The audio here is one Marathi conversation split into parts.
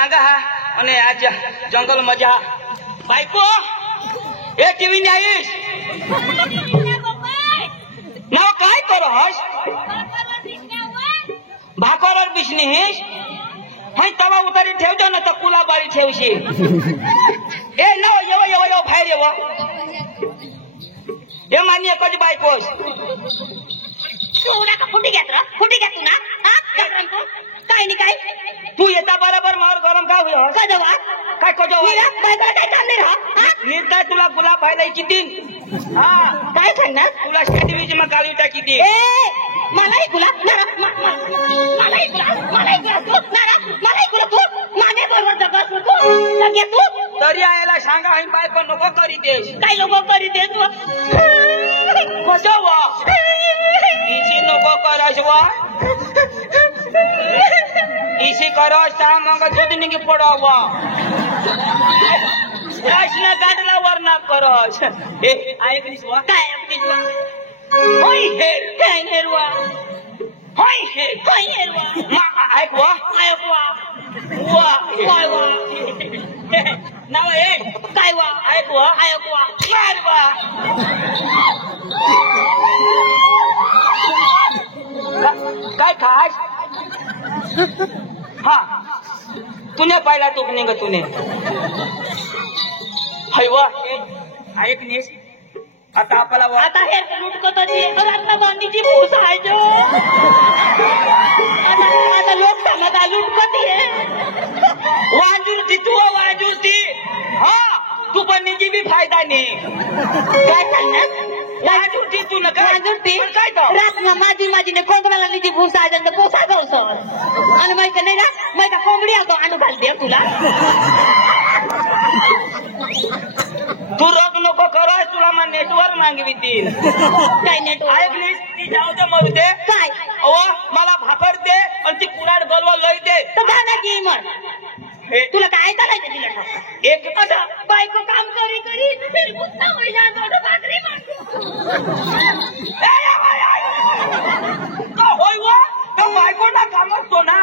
मागा અને આજ જંગલ મજા બાઈકો એ ટીવી ને આવીશ ના काय કરો હસ ભાકોર બિસની હેસ હાઈ તવા ઉતારી ઠેવજો ને તો કુલા બારી ઠેવશી એ લો યો યો યો ભાઈ રેવો એ માન્ય કજ બાઈકો શું ના ફૂટી ગયા તું ના હા કરન તું काय नहीं काय तू येता बरोबर मार गरम का होय कजवा काय कजवा बायकोला काय चालले हा निर्ता तुला गुलाब पाहिला किती हा काय सांगणार तुला सँडविच मग काढून टाकी दे ए मलाही गुलाब नारा मलाही गुलाब तू नारा मलाही गुलाब तू मागे बरोबर जगस तू लगे तू तरी आयला सांगा ही बायको नको करी देस काय लोक करी दे तू कजवा इसी नको करजवा इसी करज ता मग दूध निघी पडावा राशना गाडला वरना करज ए ऐकलीस वा काय ऐकलीस वा होय हे काय हेरवा होय हे काय हेरवा मा ऐकवा वा काय वा नाव ए काय वा ऐकवा मारवा काय खास हा तूने पाहिला तो का तूने हैवा ऐक नेस आता आपल्याला आता हे लुटको तरी आता बांधीची भूस आहे जो आता लोक सांगत लुटकती वाजूरती हा तू पण निजी बी फायदा नाही काय सांगणार वाजूरती तू नका वाजूरती काय तो रातना माझीने कोंबड्याला निजी भूस आहे तर पोसा जाऊ सर आणि माहिती नाही ना माहिती कोंबडी आतो आणू घालते तुला तू रोग नको करस तुला मग नेटवर्क मागवी ती काय नेटवर्क ऐकलीस ती जाऊ दे मरू दे काय मला भाकर दे आणि ती कुराड बलवा लय दे तर गाणं की मग तुला काय करायचं तिला एक आता बायको काम करी फिर गुस्सा होईना थोडं भाकरी होय वा बायकोना कामच तो ना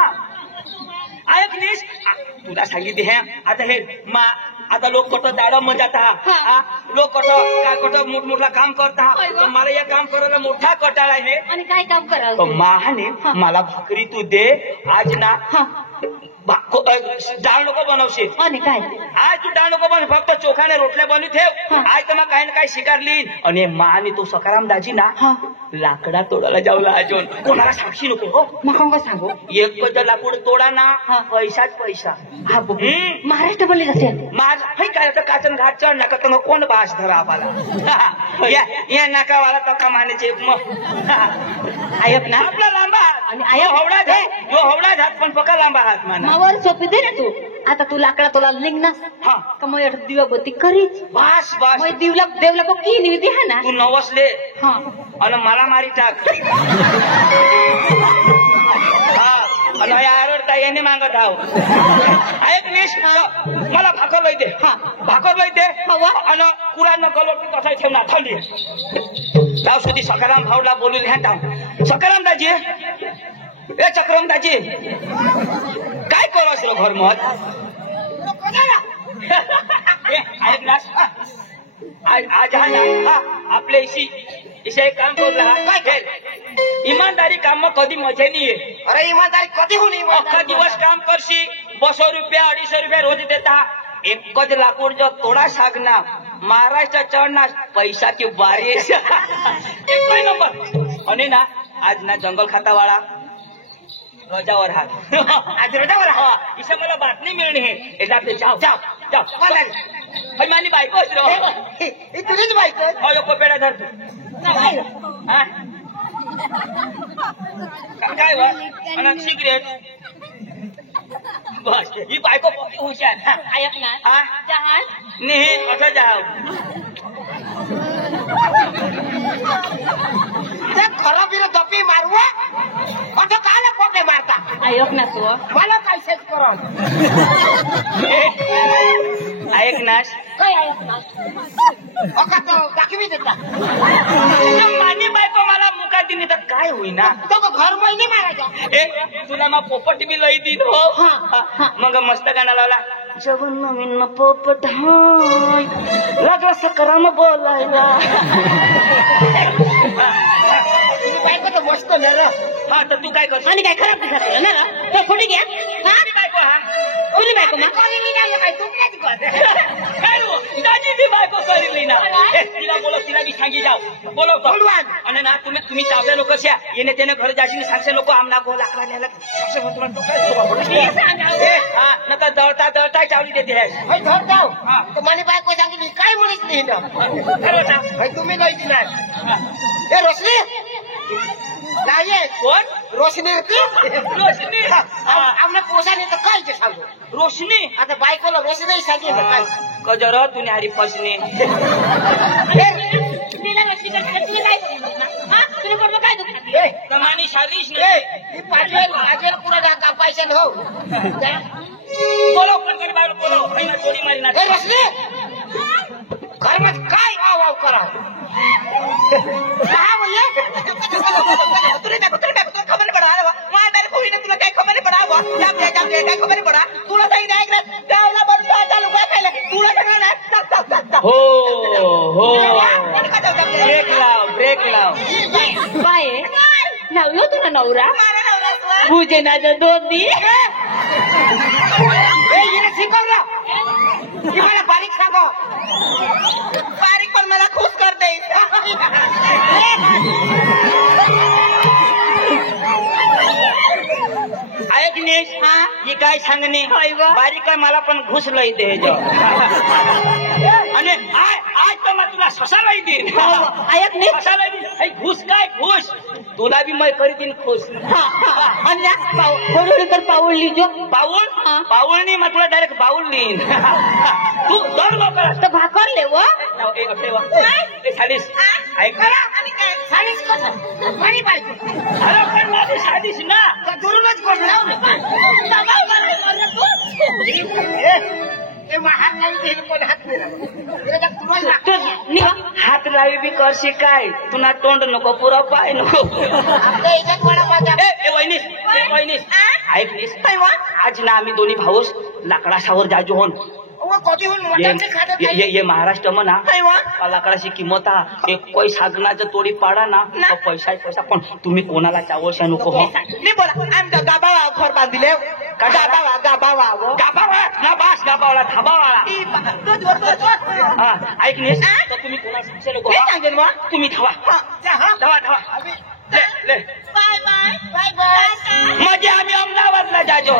ऐकलीस तुला सांगितले हे आता हे आता लोक कुठं जायला मजात हा लोक कुठं काय कुठं मोठमोठा काम करता मला हे काम करायला मोठा कटाळा आहे आणि काय काम करावं महाने मला भाकरी तू दे आज ना डाळ नको बनवशील आणि काय आज तू डाळ नको बनव फक्त चोखाने रोटल्या बनवी ठेव आज तर मग काही ना काही शिकारली आणि आणि तो सकाराम दाजी ना लाकडा तोडायला जाऊला अजून कोणाला साक्षी नको हो मग सांगू एक जर लाकूड तोडा ना पैसाच पैसा महाराष्ट्र बोलले असेल माझ काय आता काचन घाट चढ नका तर मग कोण बास धरा आम्हाला या नाकावाला तर कमाण्याचे ऐक ना आपला लांबा हात आणि आय हवडा घे जो हवडा हात पण पका लांबा हात म्हणा मावर सोपी दे रे तू आता तू लाकडा तुला लिंगनास का मग दिवा बत्ती करीच बास बास मग देवला को की निवती हा ना तू नवसले आणि मला मारी टाक आरडता याने मागत आहो ऐक वेश मला भाकर लय दे भाकर लय दे आणि कुरानं गलोटी तसा ठेवणार थंडी जाऊ सुधी सकाराम भाऊला बोलून ह्या सकाराम दाजी ए चक्रम दाजी काय करस रो घर मत ऐक ना आज हा ना आपल्या इशी एक काम करू काय खेळ ईमानदारी काम मग कधी मजा नाहीये अरे ईमानदारी कधी होणी अख्खा दिवस काम करशी 200 रुपया 250 रुपया रोज देता एकच लाकूड जो तोडा सागना महाराष्ट्र चढना पैसा की बारी एक नंबर आणि ना आज ना जंगल खातावाळा रजावर हात आज रजावर हा इसे मला बातमी मिळणे हे जाते जाव जाव जाव मला मानी बायको ही तुझीच बायको हो कोपेडा धरतो काय वा सिगरेट बस ही बायको पोती हुशार ऐक ना जहाज नेहे असं जाव खराबीला दपी मारवा आता काय पोटे मारता ऐक ना तू मला काय सेट करा ऐक ना काय ऐक ना दाखवी देता माझी बायको मला मुका दिली तर काय होईना तो घर महिने मारायचा तुला मग पोपट बी लई दिन हो मग मग मस्त गाणं लावला जवन नवीन पोपट हाय लागला सकराम बोलायला. बायको तर मस्त ना. हा तर तू काय करतो आणि काय खराब दिसत ना तो खोटी घ्या. बायको हा कोणी बायको मग काय हो दाजी बी बायको करीली ना. तिला बोलो तिला बी सांगी जाओ बोलवतो आणि ना तुम्ही चावल्या लोक येणे त्याने घर जाशील सांगसे लोक आमना बोला नका दळता दळता चावली देते घर जाऊ तुम्हाला बायको सांगितली काय म्हणत नाही ना. तुम्ही नाही दिला हे रोशनी नाही कोण रोशनी होती. रोशनी आमना पोसाने तर काय ते सांगू रोशनी आता बायकोला रोशनी सांगितलं काय कजर तुम्ही हरी फसणे तिला रस्सी करते तुला काय तुला बरोबर काय दुखत कमानी शालीश नाही पाजवेल पुरा पैसे हो बोलो पण बाहेर बोलो थोडी मारी ना रोशनी घरमध्ये काय वाव वाव करा काय म्हणले खबर पडा माझ्या कोणी तुला काही खबर पडा काय खबर पडा तुला काही नाही गावला बनतो चालू काय खायला तुला हो हो ब्रेक लाव बाय लावलो तुला नवरा भुजनाचं दोन्ही शिकवलं मला बारीक सांगो बारीक पण मला खुश करते ऐकणेस ही काय सांगणे बारीक काय मला पण घुस लई दे आणि आज तर मला तुला ससालाही देईन ऐक नाही ससालाही देईन घुस काय खुश तुला बी मैं करी दिन खुश बरोबर तर पाऊल लिजो पाऊल पाऊल नाही मग तुला डायरेक्ट बाऊल लिहीन तू दर लवकर तर भाकर ले व साडीस ऐक साडीच कसं बरी बायको अरे पण माझी साडीस ना दुरूनच गोष्ट लावून हात लावून कोण हात नाही हात लावी बी करशी काय तुला तोंड नको पुरा पाय नको ऐकलीस आज ना आम्ही दोन्ही भाऊस लाकडाशावर जाजो होन ये महाराष्ट्र म्हणा लाकडाची किंमत एक पैसा सागनाचं तोडी पाडा ना पैसा पैसा पण तुम्ही कोणाला चावशा नको हो बोला आमच्या गाबावा घर बांधिले गाबावा ना बास गाबावाला थाबावाला ऐकलीस तर तुम्ही कोणाला सांगशा नको तुम्ही धावा धावा धावा म्हणजे आम्ही अहमदाबादला जायचो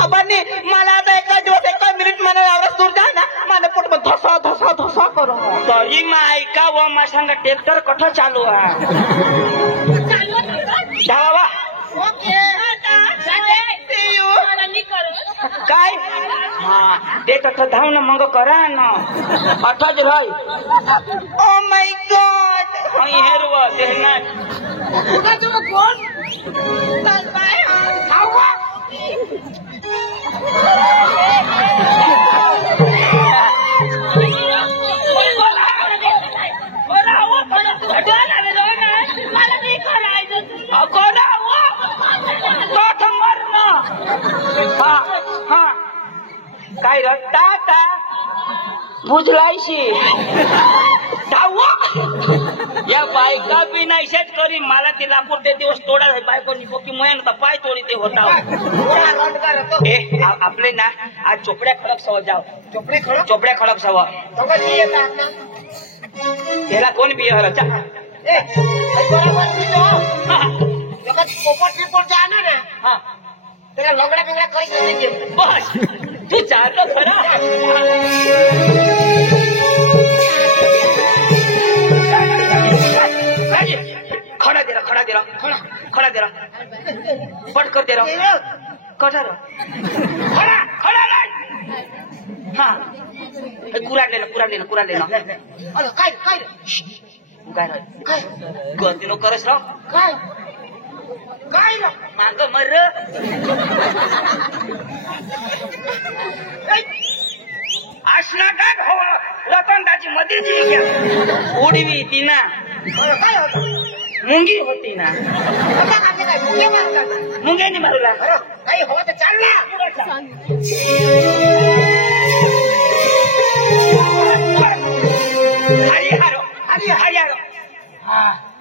खबर नाही मला आता एका दिवस एका मिनिट मला एवढा दूर जा ना माझं पोट धसा धसा धसा करू तरी मग ऐका व माझ्या ट्रॅक्टर कठं चालू आहे धावा काय हा ते कठं धाव ना मग करा ना अठच राय ओ माय गॉड हेरव ते ना कोण काय रट्टा बुजलायशी धावा या बायका बी नाही शेत करी मला ते लाकूड ते दिवस तोडा बायको निपोकी मोयन का पाय तोडी ते होता आपले ना आज चोपड्या खडक सव जाव चोपड्या खडक सव त्याला कोण बी पोपट बिपोट जाणार ना त्याला लंगड्या बिंगड्या करायचं बस तू चालतो खरा खड़ा दे रहा खड़ा दे रहा पट कर दे रहा कटा रहा खड़ा हाँ कुरा लेना अरे काय गलती नो करस राव काय माग मर आसना का हवा रतनदाची मध्ये जी क्या उडवी ती ना काय होतं मुंगी होती ना मुंग्यानी मारला काही हो तर चाल ना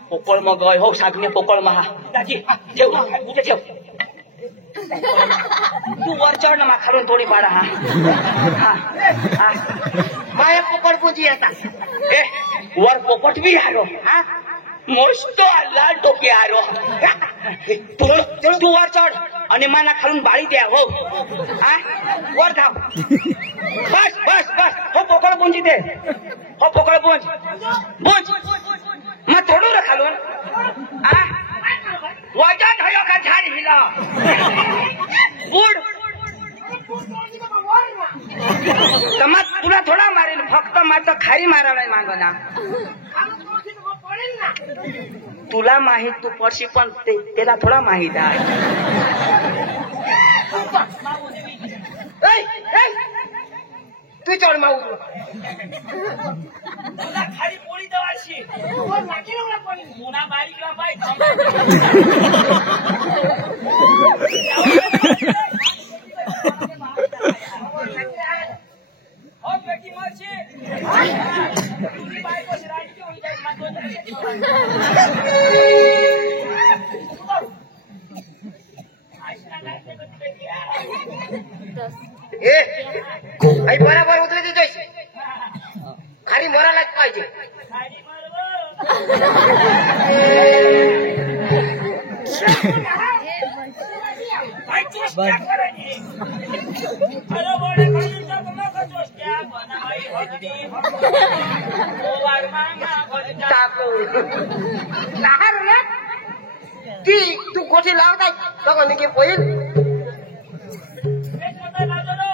पोकळ मग गय हो सागणे पोकळ महा दाजी ठेव उद्या ठेव तू वर चढ ना मा खालून थोडी पाडा हा माया पोकळ पुंजी येता ए वर पोपट बी आलो हा मस्त लाल टोपी आलो तू वर चढ आणि माना खालून बाळी द्या हो हा वर धाव बस बस बस हो पोकळ पुंजी दे हो पोकळ पुंज पुंज मग तोडू रे खालून हा वजन हयो का झाड हिला बुड मग तुला थोडा मारेल फक्त माझं खारी मारायला मागना तुला माहित तू पडशी पण त्याला थोडा माहित आहे तू चढ माऊ तुला खाली पोळी जवळशी मुना बारीक बराबर उतरे तुझ्याशी खाली मरायलाच पाहिजे ती तू कोठी लावताय बघा मी की पोईल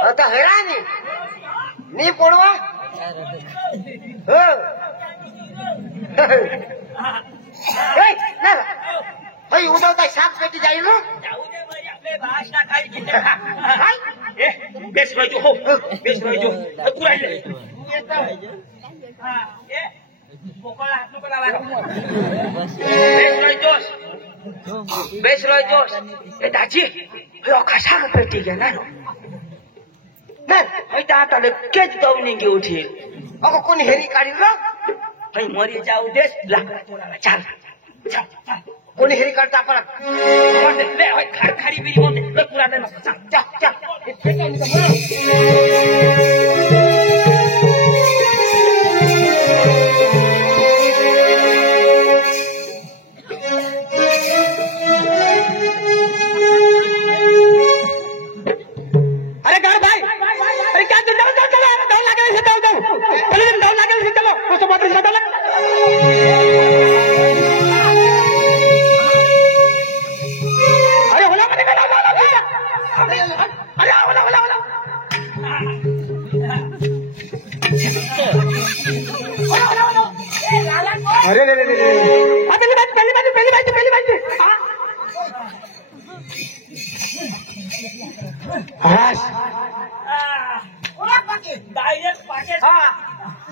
आता हैराणी नी पडवा उडवताय साप पेटी जाईल बेस राजू हो बेस राजू तू राहिले बेस राजू दाजी कशा पेटी घेणार आता लगेच जाऊन घेऊ अगं कोणी हेरी काढील मरी जाऊ देस चाल कोणी हेरी काढता आपण खारी बिरी म्हणते पुरा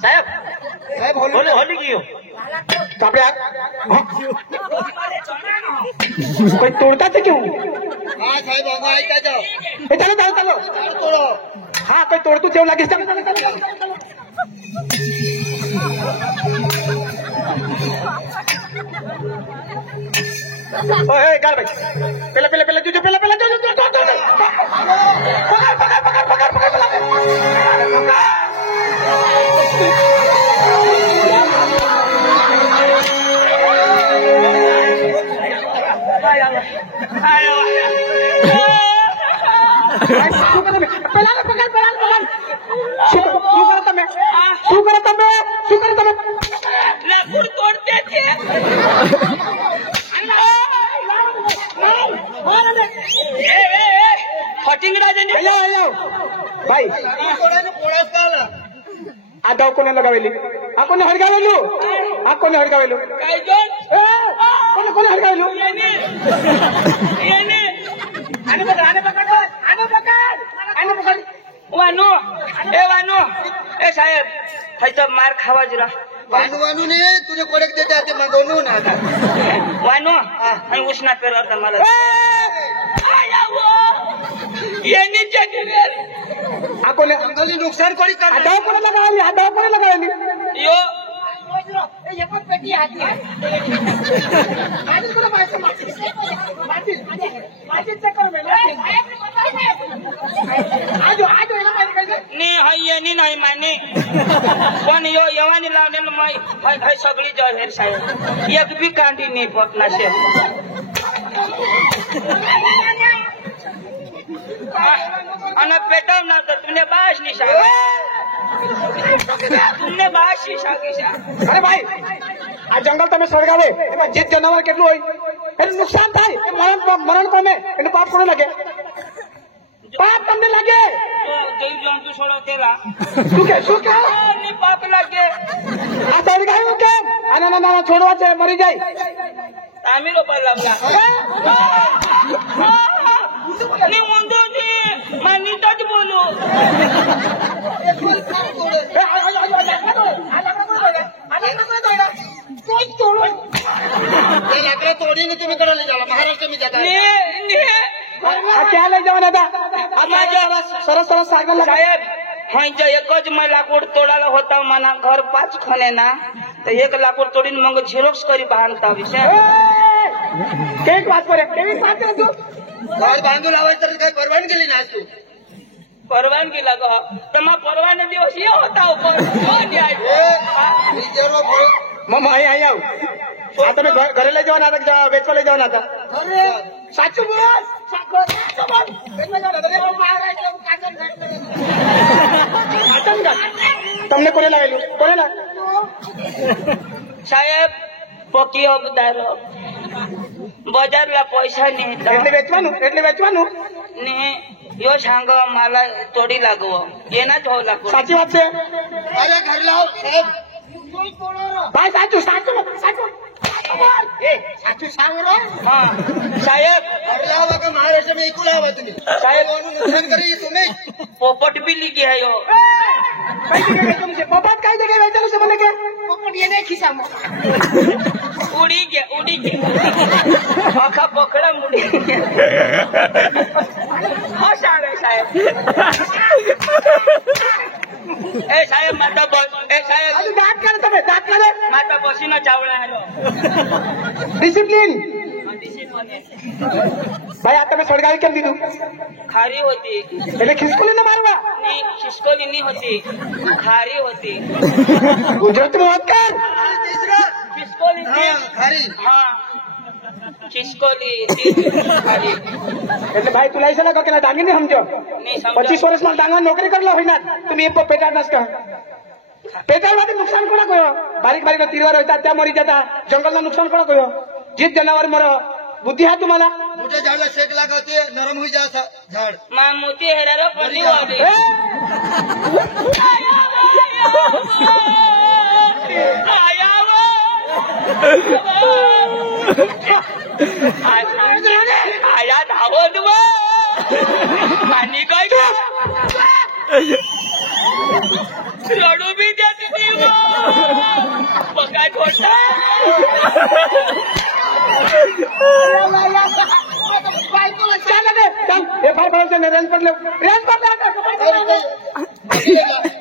साहेब होली की कोई तोड़ता तो क्यों हाँ साहेब चलो चलो चलो तोड़ो हाँ कोई तोड़ तू जेव लगे गाल भाई पहले पहले पहले जो पहले पहले भाई आता कोणी लगावेली आपण हडगावेलू आपण हडगावेलू कोणी हडगावेलू वानू ए साहेब हाय तर मार खावा जरा वानू ने तुझे कोडक देते आते मागवू ना आता वानू आणि उष्णा पेरवर मला यांनी चेक आपण अंगली नुकसान कोणी कर हातावर कोणी लगावली हातावर कोणी लगावली यो एकच पेटी हाती माझी तुला माहिती माझी चेक करू आजो आजो नी हाय नाही माने पण यो यवानी लावलेलं माय हाय सगळी जाहीर साहेब एक बी कांडी नाही पटना शे અને પેટમ ના તો તુને બાશ ની શાક તુને બાશ ની શાક અરે ભાઈ આ જંગલ તમે સળગાવે એમાં જીત જનાવર કેટલું હોય એનું નુકસાન થાય એ મરણ પામે એનું પાપ કોને લાગે પાપ તમને લાગે દેવ જંતુ છોડો તેલા શું કે ની પાપ લાગે આ સળગાવ્યું કેમ આના નાના છોડવા છે મરી જાય તામીરો પર લાગલા ની ઊંધો ની માની તો જ બોલો તોડીને તમે કડા લઈ જાવ મહારાષ્ટ્ર में जाता આ ક્યાં લઈ જવાના હતા સરસ સરસ સાગર સાહેબ હા જો એક જ માં લાકૂડ તોડાલો હોતા માના ઘર 5 ખોલે ના તો એક લાકૂડ તોડીને મંગ ઝેરોક્સ કરી બાંધતા વિશે કેવી વાત કરે તું ઘર બાંધુ લાવે તો કઈ પરવાનગી લઈને આતું પરવાનગી લાગો તમા પરવાનગી દિવસ એ હોતા ઉપર કોણ આય બીજરો મમ્મા અહીં આવ આ તમે ઘરે લઈ જવાના હતા વેચવા લઈ જવાના હતા અરે સાચું બોલ તમને કોને લાવેલું કોને સાહેબ પકી અબદારો બજારલા પૈસા નહીં એટલે વેચવાનું ને યો સાંગ માલા તોડી લાગવો એના જ હોવ લાગવો સાચી વાત છે અરે ઘર લાવ સાહેબ ભાઈ સાચું સાચું સાચું સાચું सांग रो हाँ साहेब लावा का महाराष्ट्र में इकुला हुआ तुम्ही साहेब नुकसान करी तुम्ही पोपट भी लिखी है यो तुमसे पोपट काय जगह वेचलो से बोले के पोपट ये नहीं खिसा उड़ी गया आखा पकड़ा मुड़ी हाँ साहेब ए साहेब माता बस ए साहेब अरे दांत करे माता बसीना चावला है डिसिप्लिन भाई आता मैं सड़गावी केम दीदू खारी होती એટલે ખિસકોલી ન મારવા नहीं खिसकोली नहीं होती खारी होती ગુજરાતી માં વાત કર खिसकोली ખારી हाँ खिसकोली खारी એટલે ભાઈ તું લાઈસા લગા કે ના ડાંગી ને સમજો नहीं समझो 25 વર્ષમાં ડાંગા નોકરી કરલા હોય ના તમે એ પેટા નાસ કર પેટામાંથી નુકસાન કોના કયો બારીક બારીક તીરવાર होता त्या मरी जाता जंगलना नुकसान कोणा कयो जीत जनावर मर बुद्धी है तुम्हाला मोठे झाडला शेक लागते नरम होई जाता झाड मां मोती हेरारो पडली होती आया धावो तुम आणि काय रडू भी देती थी पका छोटा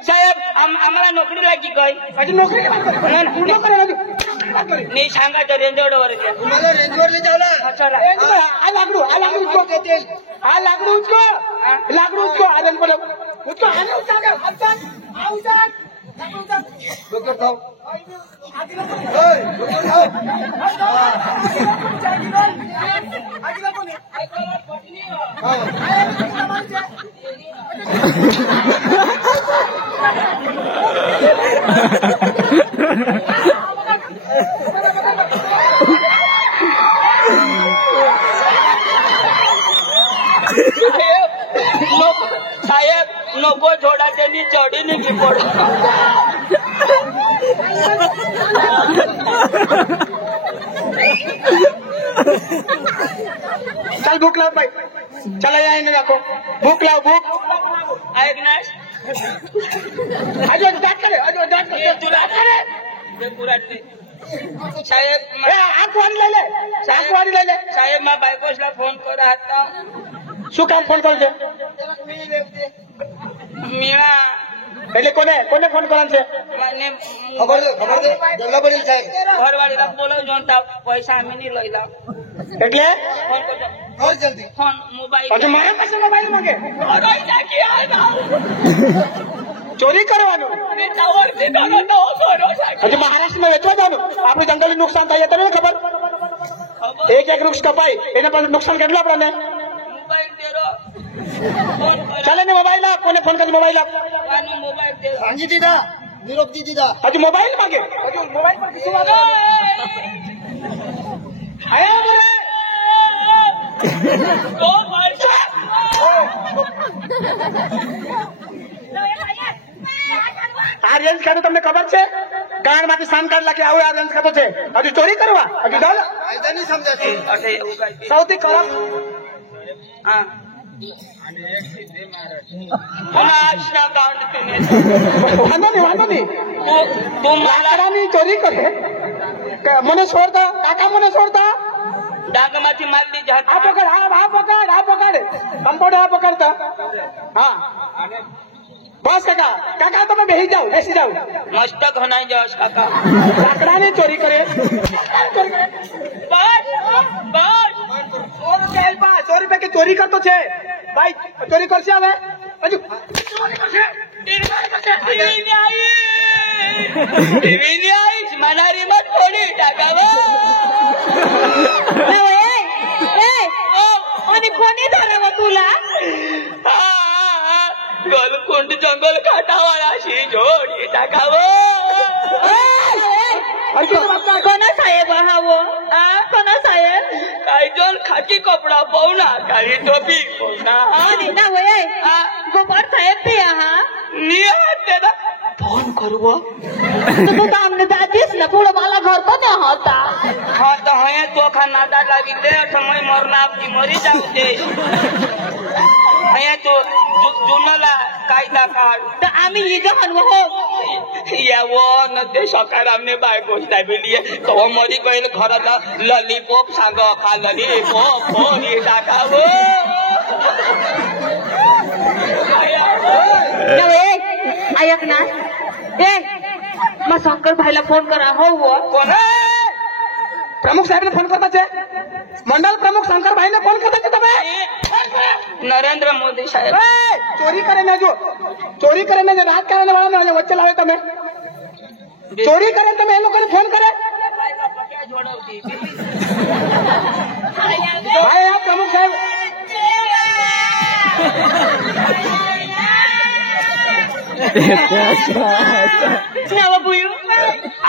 साहेब आम्हाला नोकरी लागी काय नोकरी नाही सांगा तर रेंजवडवर तुम्हाला रेंजवर जावला लाकडू उचको आनंद पडो उचको साहेब नको छोडा त्यांनी चढी निघी पडो चल भूक लाव भाई चला या इन्हें रखो भूक लाव भूक ऐकणार आजो दाट करे तुला पुरा साहेब आंखवाडी ले ले साहेब मा बायकोसला फोन करा आता શું કામ ફોન કરશે મીણા એટલે કોને કોને ફોન કરવાનું છે મને ખબર દે ગલ્લા પટેલ સાહેબ ઘરવાળીલા બોલાવ જોનતા પૈસા અમે નહીં લઈ લાવ એટલે ફોન કરજો કર જલ્દી ફોન મોબાઈલ હજુ મારા પાસે મોબાઈલ માંગે રોઈ નાખી આ ચોરી કરવાનું અને તવરથી તને તો કરો હજુ મહારાષ્ટ્રમાં વેચવા જવાનું આપણું જંગલનું નુકસાન થાય તમને ખબર એક એક વૃક્ષ કપાય એના પાસે નુકસાન કેટલું આપણને મોબાઈલ તેરો ફોન કર ચાલે ને મોબાઈલ આપ કોને ફોન કરી મોબાઈલ આપ આનો મોબાઈલ તેરો ભાંગી દીધા નિરોપતી દીધા હજુ મોબાઈલ માંગે હજુ મોબાઈલ પર શું વાત આયા બોલે તો પૈસા આ રેન્જ ખાતું તમને ખબર છે ગાણમાંથી સાન કાર્ડ લખી આવું આ રેન્જ ખાતું છે હજુ ચોરી કરવા હજુ દો કાયદા નહીં સમજાશે અઠે એવું કાંઈ સૌથી ખરાબ હા આજના કાંડ તું વાંધો નહીં તું મારા લાકડાની ચોરી કરે મને છોડતા કાકા મને છોડતા ડાંગમાંથી મારી લીધી આ પકડ આ પકડ આ પકડ કંપાઉન્ડ આ પકડતા હા બસ કાકા કાકા તમે બેસી જાઓ મસ્ત ઘનાઈ જશ કાકા લાકડાની ચોરી કરે બસ સો રૂપિયા की ચોરી કરતો છે ભાઈ ચોરી કરશે હવે હજુ ટીવીની આવીશ મનારી મત થોડી आणि कोणी धरावं तुला ગોલકુંડ જંગલ કાંટાવાળા શી જોડી टाकावं कोणा साहेब हवो कोणा साहेब काय जोन खाकी कपडा पाहुणा काळी टोपी पाहुणा आणि ना वय गोपाळ साहेब ते आहा निहाते ना फोन करू तू आमने दादीस ना पुढं मला घर पण होता हा तर हया तो खा नादा लागिले समय मरणा आपली मरी जाऊ दे हया तो जुनला कायदा काढ तर आम्ही ही गहन हो यावो न ते सकारामने बायको दाबिली तो मरी गईल घराला लॉलीपॉप सांग खा लॉलीपॉप फोनी टाकावं ऐक ना मग शंकर भाईला फोन करा हो कोण प्रमुख साहेबने फोन करता છે મંડળ પ્રમુખ શંકરભાઈને ફોન કરતા છે તમે નરેન્દ્ર મોદી સાહેબ ચોરી કરીને જો ચોરી કરીને જે રાજકારણ વાળાને વચ્ચે લાવે તમે ચોરી કરીને તમે એ લોકોને ફોન કરે ભાઈ આ પ્રમુખ સાહેબ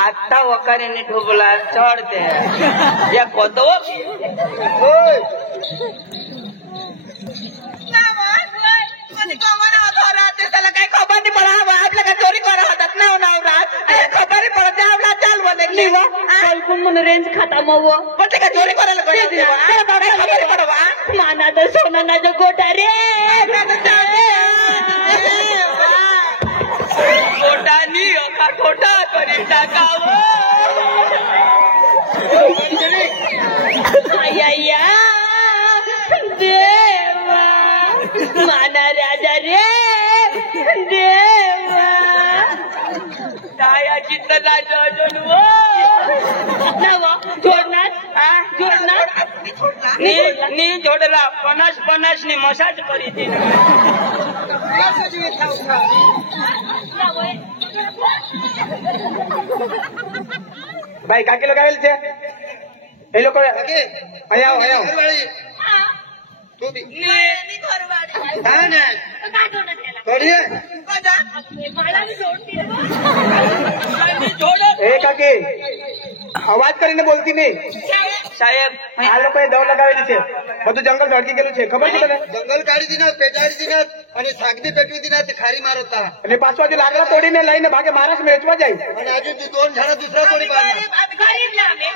आता वकारीने ढोबला चढते या कोतो काही खबर नाही पडा आपल्या काय चोरी करा होतात ना नवरात खबर पडत आपला चाल बोले कल्पून म्हणून रेंज खाता मग पण ते काय चोरी करायला खबर पडवा माना तर सोना ना जो गोटा रे गोटानी अका गोटा करी टाकावं अय्या देवा माना राजा रे देवा काया चित्तला जोडून नवा जोडणार जोडणार नी जोडला 50 ની મસાજ કરી હતી ભાઈ કાકી લોકો આવેલ છે એ લોકો અહીંયા આવો તું બી હા ને કરીએ એ કાકી અવાજ કરીને બોલતી નહીં સાહેબ આ લોકોએ દવ લગાવેલી છે બધું જંગલ ધડકી ગયેલું છે ખબર છે તને જંગલ કાઢી દીના પેટાડી દીના અને સાગની પેટવી દીના તે ખારી મારો તા અને પાછું હજુ લાકડા તોડીને લઈને ભાગે મહારાષ્ટ્ર વેચવા જાય અને આજુ તું દોન ઝાડા દુસરા તોડી પાડના गरीब नामे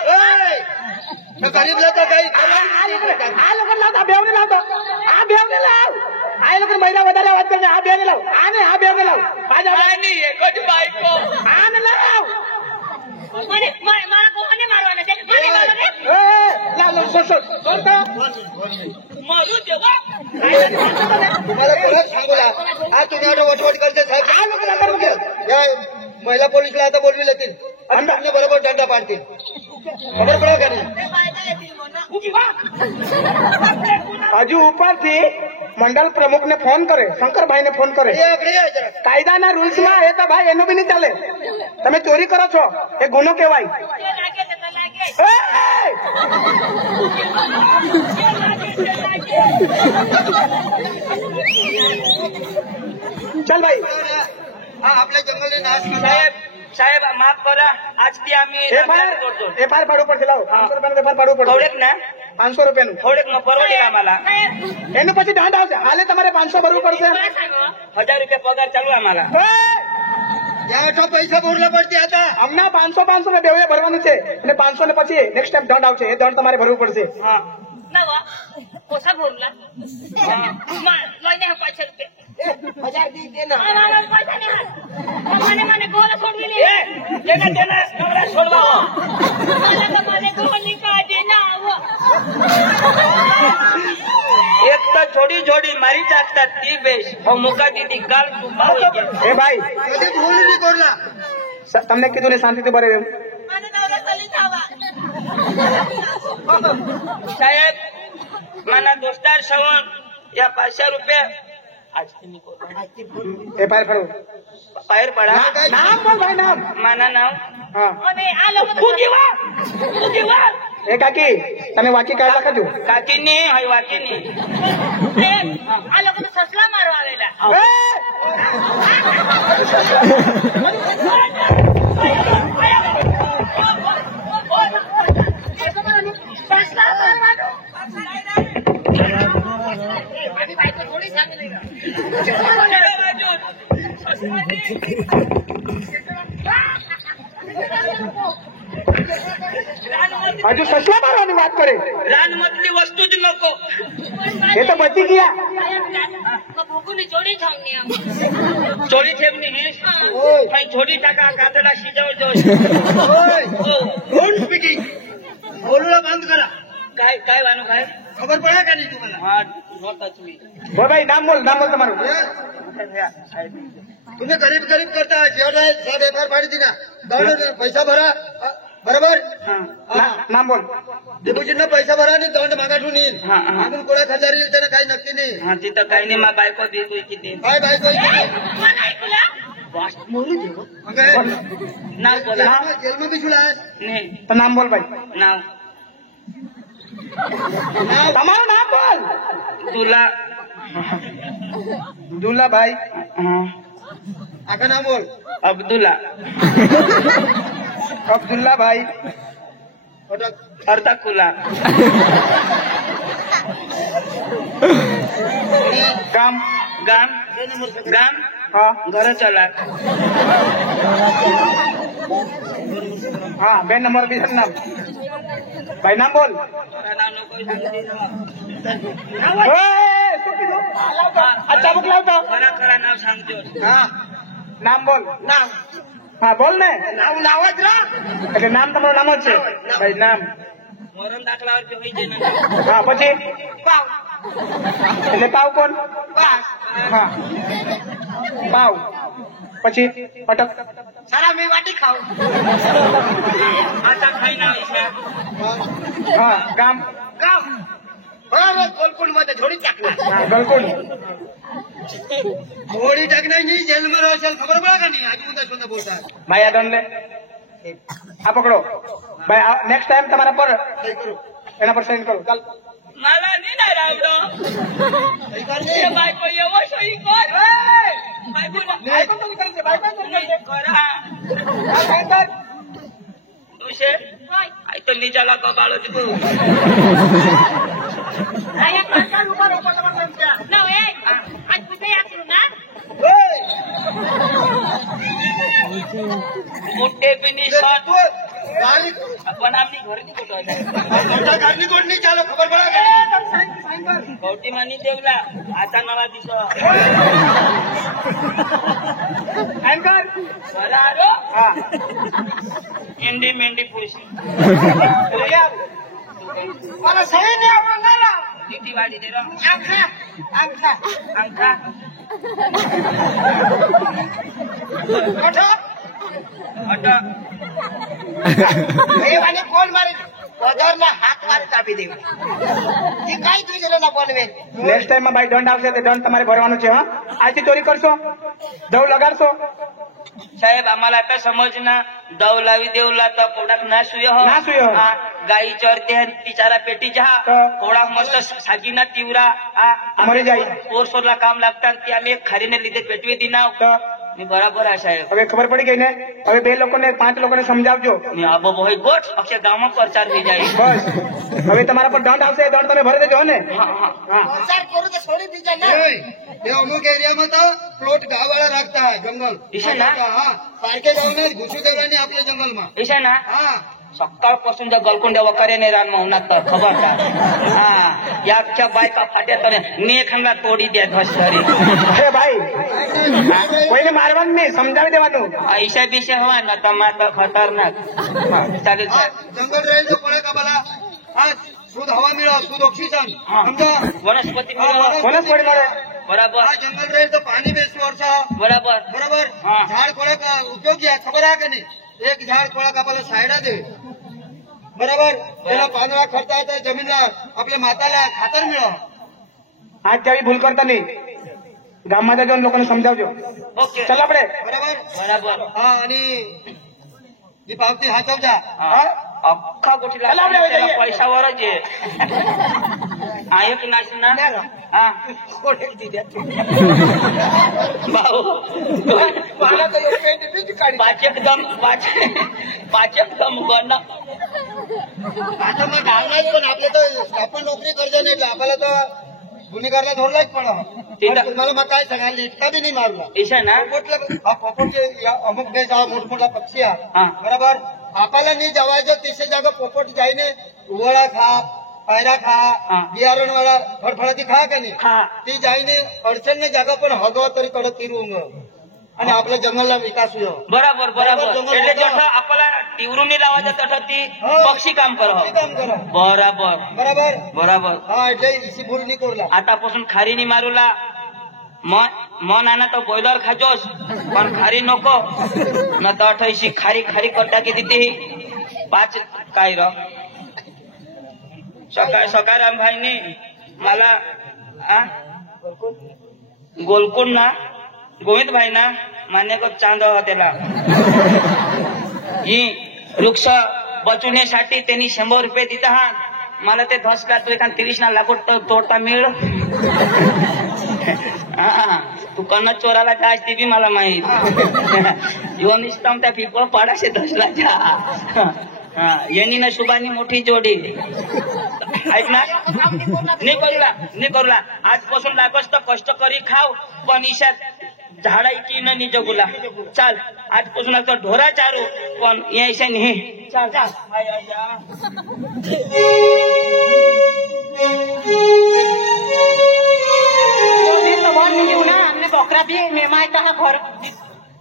તો ગરીબ લેતા કઈ આ લોકો લાવ આ બેવને લાવ આ બેવને લાવ આ લોકો મહિલા વધારે વાત કરીને આ બેને લાવ આ બેને લાવ આની એક જ બાઈકો આને લાવ મને મારા કોને મારવાના છે મને મારવાના લાવ છોડ मरू देवा तुम्हाला कोणाच सांगू ना हा तुम्ही आता वटवट करते साहेब या महिला पोलीसला आता बोलवी येतील आणि त्यांना बरोबर दंडा पाडतील खबर पडेल का नाही હજુ ઉપરથી મંડળ પ્રમુખને ફોન કરે શંકરભાઈને ફોન કરે એ આગળ આય જરા કાયદાના રૂલ્સમાં એ તો ભાઈ એનું બી નહીં ચાલે તમે ચોરી કરો છો એ ગુનો કહેવાય ચાલ ભાઈ हा आपल्या जंगलने नाश केला साहेब साहेब माफ करा આજથી અમે એફઆઈઆર પાડવું પડશે લાવો 500 રૂપિયાનું એફઆઈઆર પાડવું પડશે થોડેક ના 500 રૂપિયાનું થોડેક ન પરવડે આમાલા એનું પછી દંડ આવશે હાલે તમારે 500 ભરવું પડશે 1000 રૂપિયા પગાર ચાલુ આમાલા या आठा पैसा भरला પડતી હતા હમણાં 500 ને બેવે ભરવાનું છે અને 500 ને પછી નેક્સ્ટ ટાઈમ દંડ આવશે એ દંડ તમારે ભરવું પડશે હા નવા કોસા ભરલા લઈને 500 રૂપિયા 1000 દી દેના પૈસા નહીં મને ગોળા છોડવી લે જેને જેને નવરા છોડવા મને ગોળી કાઢી ના આવો એક તો જોડી જોડી મારી ચાકતા તી બેસ और मुका दीदी गाल टूटा हो गया એ ભાઈ कधी भूल नाही करला તમને કીધું ને શાંતિથી ભરે એમ મને નવરા તલી ખાવા साहेब माना दोस्तार सवण या 500 रुपये आज એફઆઈઆર ભરવું बाहेर पडा નામ બોલ ભાઈ નામ माना नाव હા અને આ લોકો फुगीवा એ કાકી તમે વાકી કાઢ રાખજો काकीनी हाय वाकीनी આ લોકો સસલા મારવા આવેલા સસલા મારવાનો મારી ભાઈ તો થોડી સામે લઈ હજુ સસલા મારવાની વાત કરે रान मधली वस्तू ज नको એ તો બચી ગયા ભૂગુની જોડી થાવની આમ चोरी ठेवणी ही काही छोटी टाका कातडा शिजव जो ओय डोंट स्पीकिंग बोलूला बंद करा काय काय वानू काय खबर पडा का नाही तुम्हाला हा नो टच मी બોલ ભાઈ નામ બોલ તમારું तुम्ही गरीब गरीब करता जेवढा साहेब एफआर पाडी दिना दंड पैसा भरा बरोबर નામ બોલ डेप्युटींना पैसा भरा आणि दंड मागाठून येईल हा, हा. आपण कोणा खजारी येईल त्यानं काही नक्की नाही हा तिथं काही नाही मा बायको देतोय किती काय बायको મને ऐकला मग नाव बोला जेलમાં બી છુલા नाही તો નામ બોલ ભાઈ नाव તમારું નામ બોલ तुला દુલ્લાભાઈ आका नाम बोल अब्दुल्ला અબ્દુલ્લાભાઈ अर्ताकुला ગામ गाम गाम હા घर चला હા 2 નંબર બીજું નામ ભાઈ નામ બોલ ઓય, શું કીધું? આ ચાબુક લાવતો खरा खरा नाव सांगतो હા નામ બોલ હા બોલ ને नाव नावच रा એટલે નામ તમારું નામ જ છે ભાઈ નામ मरण दाखलावरती होई ना હા પછી એટલે પાવ કોણ હા પાવ પછી અટક સારા મેં વાટી ખાવ आता खाई नाव इशा હા ગામ ગામ બરાબર કોલકોડ માં જોડી ચાકલા હા ગલકોટ घोडी टाकणार नाही जेलમાં રહેશે ખબર પડે કે નહીં આજુ બધા સુંદર બોલતા ભાઈ આ દંડ લે આ પકડો ભાઈ નેક્સ્ટ ટાઈમ તમારા પર એના પર સાઈન કરો ચાલ मला नाही ना रावडो કઈ કર એ बायको येवो सोई कर बायको બાયકો તો નીકળશે બાયકો તો નીકળશે करा હા સાઈન કર तुझे आई तो निजाला कबाळो तिको આયા કાકા ઉપર ઉપર તમારું ના એ આજ પૂછે આકરું ના मोठे बिनी शॉट गाडी आपण आपली घरी कुठं मोठा गाडी कोण नाही चालू खबर पडा का नाही कवटी मानी देवला आता नवा दिसो સાઈન કર मला आलो હા इंडी मेंढी पुरुष મને સહી નહીં આવડે ના किती वाढी दे रो अंगठा अंगठा अंगठा मोठं अट हे वाले कोण मारे पदरला हाथ मारे તાપી દેવા એ કાઈ તુજે ના બોલવે નેક્સ્ટ ટાઈમ માં ભાઈ દંડ આવશે તે દંડ તમારે ભરવાનો છે. હા, આજથી ચોરી કરશો, દવ લગાડશો. साहेब आम्हाला आता समजना दव लावी देवला तर कोडाक ना सुय हो ना सुय हो. गाई चरते हैं तिचारा पेटी जहा कोडाक मस्त सागीना तिवरा मरी जाई. पोर सोरला काम लागतात की आम्ही खारीने લીધે પેટવી દીના मी बराबर आहे साहेब. હવે ખબર પડી ગઈ ને. હવે 2 લોકોને 5 લોકોને સમજાવજો. मी आबो भाई गोठ अक्षय गामમાં प्रचार થઈ જાય. બસ હવે તમારા પર દંડ આવશે, દંડ તમે ભરી દેજો ને. હા, प्रचार करू के छोड़ी दीजा ना ये अमुक एरिया में तो प्लॉट गाँव वाला रखता है जंगल. इसे ना? हाँ, सारखे गाँव में घुसू देवा नहीं आपल्या जंगल में. ऐसा ना हाँ, सकाळपासून जर गलकोंड्या वकारे नाही रान उन्हात तर खबरदार. हा याच्या बायका फाट्या तर नेखंडला तोडी द्या घस धरी. અરે ભાઈ કોઈને મારવાનું નહીં, સમજાવી દેવાનું. ऐशा बिशा हवा ना टमाटर खतरनाक. चालेल हाँ, साहेब. जंगल रहेल तो पड़े का भला. हाँ, शुद्ध हवा मिळा, शुद्ध ऑक्सिजन. हाँ. समजा. वनस्पती हाँ, કોને છોડી મળે? बराबर हाँ, जंगल रहेल तो पाणी बेस वर्षा. बराबर बरोबर. हाँ. झाड कोळा का उपयोग आहे खबर आहे का नाही. एक झाड कोळा कापायला सायडा दे. बरोबर. त्याला पानवा खर्चा येतं जमीनला आपल्या माताला खातर मिळव. આજ જેવી ભૂલ કરતા નહીં. ગામમાં જજો લોકોને સમજાવજો. ओके ચાલ આપણે. बरोबर. बराबर हा, आणि ती पावती हाचवजा. हा. अख्खा गोठीला चला आपल्या त्याला वेळी. पैशावरच आहे. एक नाचना हा भाऊ पाचक दम गणना आता मग घालणार पण आपले तर आपण नोकरी कर्ज नाही आपल्याला तर गुन्हेगारला धरलाच पडा. तुम्हाला मग काय सांगायला इतका बी नाही मारला. ऐसा ना पोपटला पोपटचे अमुक बेस हा मोठमोठा पक्षी हा. आहे. बरोबर. आपल्याला नाही जवायचं तिथे जागा पोपट जाईने वळा खा, पायरा हा. खा, बियारण वाला फळफळाती खा का नाही. હા, ती जाईने अडचणने जागा पण हगवा तरी कडक तिरुंग आणि आपल्या जंगलला विकास होईल. बराबर बराबर जंगल એટલે होतं. जसं आपल्याला टिवरून लावायचं तसं ती हो. पक्षी काम कर काम करा. बराबर बरोबर. बराबर हा, એટલે इसी भूल नाही करूला. आतापासून खारी नाही मारूला मन आणा तर बॉयलर खाजोस पण खारी नको न तर अठ्ठावीसशी खारी खारी करता की तिथे 5 काय र सकाळ रामभाईने मला गोलकुंड ना गोविंद भाई ना मान्य को चांद त्याला ही वृक्ष बचवण्यासाठी त्यांनी 100 रुपये दिता. हा मला ते धस काढतो एका 30 ना लाकूड तोडता मिळ. हा तू कन्न चोराला जायच ते बी मला माहित. यो निस्तम त्या पिपळ पाडाशे धसला जा. यांनी ना शुभानी मोठी जोडी ऐक ना नाही करूला आजपासून लागस तर कष्ट करी खाव पण ईशात झाडायची न नि जगुला. चाल आजपासून आता ढोरा चारू पण यायच्या नाही. चाल चाल हमने बकरा भी मेमायता है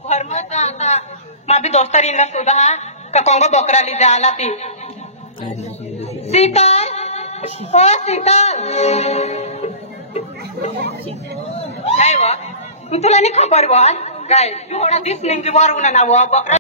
घर में आता माँ भी दोस्तारी ना सुधा है का कोंगो बकरा ली जाला ती. शीतल ओ शीतल काय वा तुला नाही खबर वा काय एवढा दिस नेमकी वर उन्हा ना बकरा